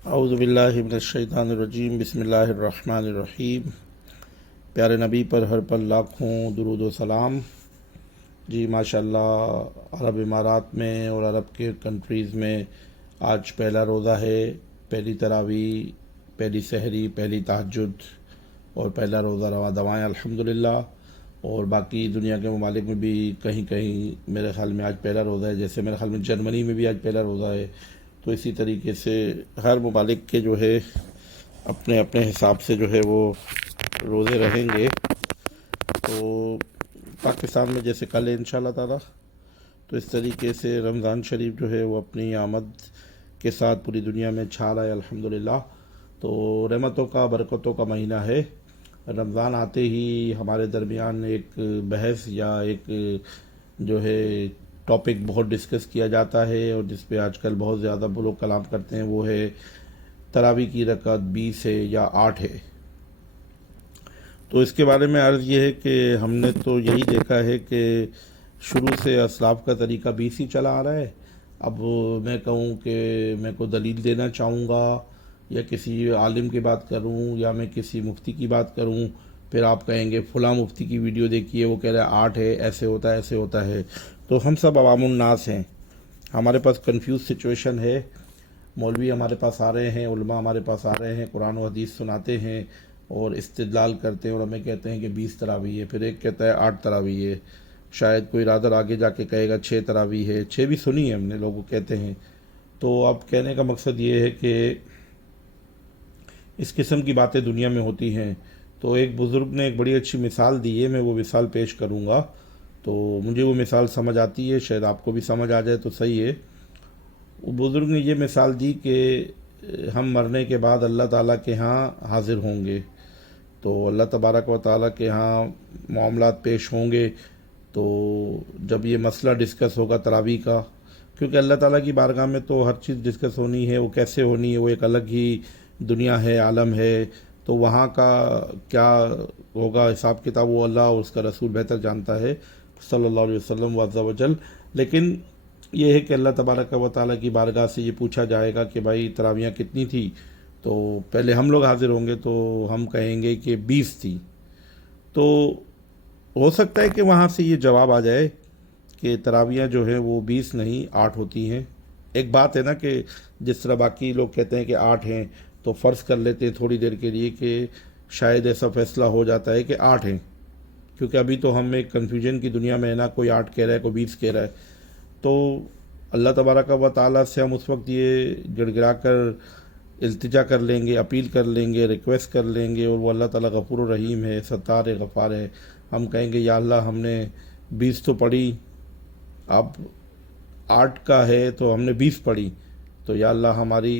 اعوذ باللہ من الشیطان الرجیم، بسم اللہ الرحمن الرحیم۔ پیارے نبی پر ہر پل لاکھوں درود و سلام۔ جی ماشاءاللہ، عرب امارات میں اور عرب کے کنٹریز میں آج پہلا روزہ ہے، پہلی تراویح، پہلی سحری، پہلی تہجد اور پہلا روزہ رواں دوائیں الحمدللہ۔ اور باقی دنیا کے ممالک میں بھی کہیں کہیں میرے خیال میں آج پہلا روزہ ہے، جیسے میرے خیال میں جرمنی میں بھی آج پہلا روزہ ہے۔ تو اسی طریقے سے ہر ممالک کے جو ہے اپنے اپنے حساب سے جو ہے وہ روزے رہیں گے۔ تو پاکستان میں جیسے کل ہے انشاءاللہ تعالی، تو اس طریقے سے رمضان شریف جو ہے وہ اپنی آمد کے ساتھ پوری دنیا میں چھا رہا ہے الحمدللہ۔ تو رحمتوں کا، برکتوں کا مہینہ ہے۔ رمضان آتے ہی ہمارے درمیان ایک بحث یا ایک جو ہے ٹاپک بہت ڈسکس کیا جاتا ہے، اور جس پہ آج کل بہت زیادہ لوگ کلام کرتے ہیں، وہ ہے تراویح کی رکعت 20 ہے یا 8 ہے۔ تو اس کے بارے میں عرض یہ ہے کہ ہم نے تو یہی دیکھا ہے کہ شروع سے اسلاف کا طریقہ 20 ہی چلا آ رہا ہے۔ اب میں کہوں کہ میں کو دلیل دینا چاہوں گا یا کسی عالم کی بات کروں یا میں کسی مفتی کی بات کروں، پھر آپ کہیں گے فلاں مفتی کی ویڈیو دیکھیے، وہ کہہ رہا ہے 8 ہے، ایسے ہوتا ہے ایسے ہوتا ہے۔ تو ہم سب عوام الناس ہیں، ہمارے پاس کنفیوز سچویشن ہے۔ مولوی ہمارے پاس آ رہے ہیں، علماء ہمارے پاس آ رہے ہیں، قرآن و حدیث سناتے ہیں اور استدلال کرتے ہیں، اور ہمیں کہتے ہیں کہ 20 تراویح ہے، پھر ایک کہتا ہے 8 تراویح ہے، شاید کوئی رادر آگے جا کے کہے گا 6 تراویح ہے، 6 بھی سنی ہے ہم نے، لوگوں کہتے ہیں۔ تو اب کہنے کا مقصد یہ ہے کہ اس قسم کی باتیں دنیا میں ہوتی ہیں۔ تو ایک بزرگ نے ایک بڑی اچھی مثال دی ہے، میں وہ مثال پیش کروں گا۔ تو مجھے وہ مثال سمجھ آتی ہے، شاید آپ کو بھی سمجھ آ جائے تو صحیح ہے۔ وہ بزرگ نے یہ مثال دی کہ ہم مرنے کے بعد اللہ تعالیٰ کے ہاں حاضر ہوں گے، تو اللہ تبارک و تعالیٰ کے ہاں معاملات پیش ہوں گے۔ تو جب یہ مسئلہ ڈسکس ہوگا تراویح کا، کیونکہ اللہ تعالیٰ کی بارگاہ میں تو ہر چیز ڈسکس ہونی ہے، وہ کیسے ہونی ہے، وہ ایک الگ ہی دنیا ہے، عالم ہے۔ تو وہاں کا کیا ہوگا حساب کتاب، وہ اللہ اور اس کا رسول بہتر جانتا ہے صلی اللہ علیہ وسلم و عز و جل۔ لیکن یہ ہے کہ اللہ تبارک و تعالیٰ کی بارگاہ سے یہ پوچھا جائے گا کہ بھائی تراویحیں کتنی تھی، تو پہلے ہم لوگ حاضر ہوں گے تو ہم کہیں گے کہ 20 تھی۔ تو ہو سکتا ہے کہ وہاں سے یہ جواب آ جائے کہ تراویحیں جو ہیں وہ 20 نہیں 8 ہوتی ہیں۔ ایک بات ہے نا کہ جس طرح باقی لوگ کہتے ہیں کہ 8 ہیں، تو فرض کر لیتے ہیں تھوڑی دیر کے لیے کہ شاید ایسا فیصلہ ہو جاتا ہے کہ 8 ہیں، کیونکہ ابھی تو ہم ایک کنفیوژن کی دنیا میں ہے نا، کوئی 8 کہہ رہا ہے کوئی 20 کہہ رہا ہے۔ تو اللہ تبارک و تعالیٰ سے ہم اس وقت یہ گڑ گڑا کر التجا کر لیں گے، اپیل کر لیں گے، ریکویسٹ کر لیں گے، اور وہ اللہ تعالیٰ غفور و رحیم ہے، ستار ہے، غفار ہے۔ ہم کہیں گے یا اللہ ہم نے 20 تو پڑھی، اب 8 کا ہے تو ہم نے 20 پڑھی، تو یا اللہ ہماری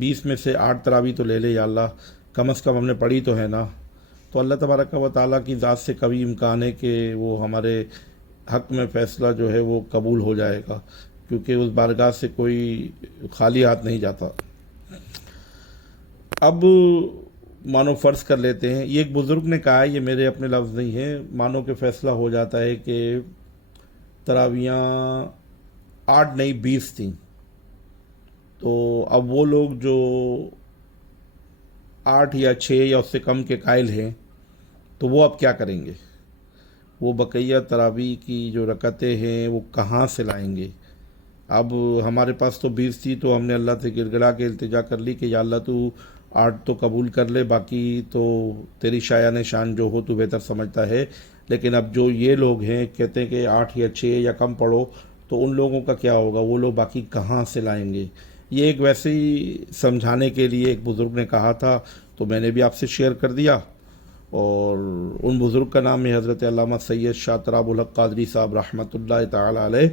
20 میں سے 8 تراویح تو لے لے یا اللہ، کم از کم ہم نے پڑھی تو ہے نا۔ تو اللہ تبارک و تعالیٰ کی ذات سے کبھی امکان ہے کہ وہ ہمارے حق میں فیصلہ جو ہے وہ قبول ہو جائے گا، کیونکہ اس بارگاہ سے کوئی خالی ہاتھ نہیں جاتا۔ اب مانو فرض کر لیتے ہیں، یہ ایک بزرگ نے کہا ہے، یہ میرے اپنے لفظ نہیں ہیں، مانو کہ فیصلہ ہو جاتا ہے کہ تراویحاں 8 نہیں 20 تھیں، تو اب وہ لوگ جو 8 یا 6 یا اس سے کم کے قائل ہیں، تو وہ اب کیا کریں گے؟ وہ بقیہ تراویح کی جو رکعتیں ہیں وہ کہاں سے لائیں گے؟ اب ہمارے پاس تو 20 تھی، تو ہم نے اللہ سے گڑ گڑا کے التجا کر لی کہ یا اللہ تو 8 تو قبول کر لے، باقی تو تیری شایان شان جو ہو تو بہتر سمجھتا ہے۔ لیکن اب جو یہ لوگ ہیں کہتے ہیں کہ 8 یا 6 یا کم پڑھو، تو ان لوگوں کا کیا ہوگا؟ وہ لوگ باقی کہاں سے لائیں گے؟ یہ ایک ویسے ہی سمجھانے کے لیے ایک بزرگ نے کہا تھا، تو میں نے بھی آپ سے شیئر کر دیا۔ اور ان بزرگ کا نام ہے حضرت علامہ سید شاہ تراب الحق قادری صاحب رحمۃ اللہ تعالی علیہ۔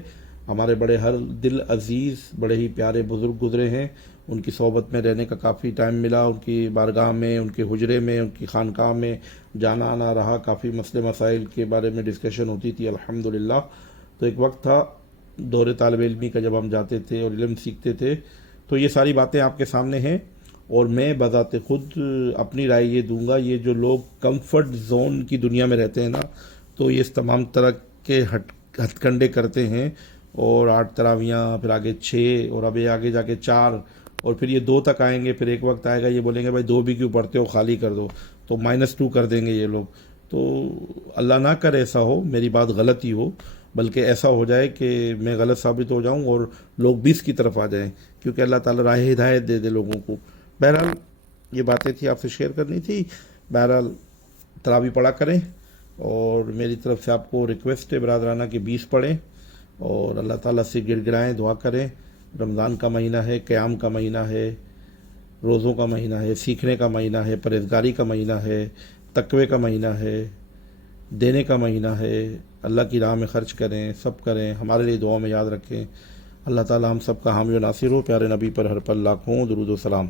ہمارے بڑے ہر دل عزیز، بڑے ہی پیارے بزرگ گزرے ہیں، ان کی صحبت میں رہنے کا کافی ٹائم ملا، ان کی بارگاہ میں، ان کے حجرے میں، ان کی خانقاہ میں جانا آنا رہا، کافی مسئلے مسائل کے بارے میں ڈسکشن ہوتی تھی الحمدللہ۔ تو ایک وقت تھا دور طالب علمی کا، جب ہم جاتے تھے اور علم سیکھتے تھے، تو یہ ساری باتیں آپ کے سامنے ہیں، اور میں بذات خود اپنی رائے یہ دوں گا، یہ جو لوگ کمفرٹ زون کی دنیا میں رہتے ہیں نا، تو یہ اس تمام طرح کے ہتھ کنڈے کرتے ہیں، اور 8 تراویحاں، پھر آگے 6، اور اب آگے جا کے 4، اور پھر یہ 2 تک آئیں گے، پھر ایک وقت آئے گا یہ بولیں گے بھائی 2 بھی کیوں پڑھتے ہو، خالی کر دو، تو -2 کر دیں گے یہ لوگ. تو اللہ نہ کرے ایسا ہو، میری بات غلط ہی ہو، بلکہ ایسا ہو جائے کہ میں غلط ثابت ہو جاؤں اور لوگ 20 کی طرف آ جائیں، کیونکہ اللہ تعالیٰ راہ ہدایت دے دے لوگوں کو. بہرحال یہ باتیں تھی، آپ سے شیئر کرنی تھی. بہرحال تراوی پڑھا کریں، اور میری طرف سے آپ کو ریکویسٹ ہے برادرانہ کہ 20 پڑھیں، اور اللہ تعالیٰ سے گڑ گڑائیں، دعا کریں. رمضان کا مہینہ ہے، قیام کا مہینہ ہے، روزوں کا مہینہ ہے، سیکھنے کا مہینہ ہے، پرہیزگاری کا مہینہ ہے، تقوی کا مہینہ ہے، دینے کا مہینہ ہے. اللہ کی راہ میں خرچ کریں، سب کریں، ہمارے لیے دعا میں یاد رکھیں. اللہ تعالیٰ ہم سب کا حامی و ناصر ہو. پیارے نبی پر ہر پل لاکھوں درود و سلام.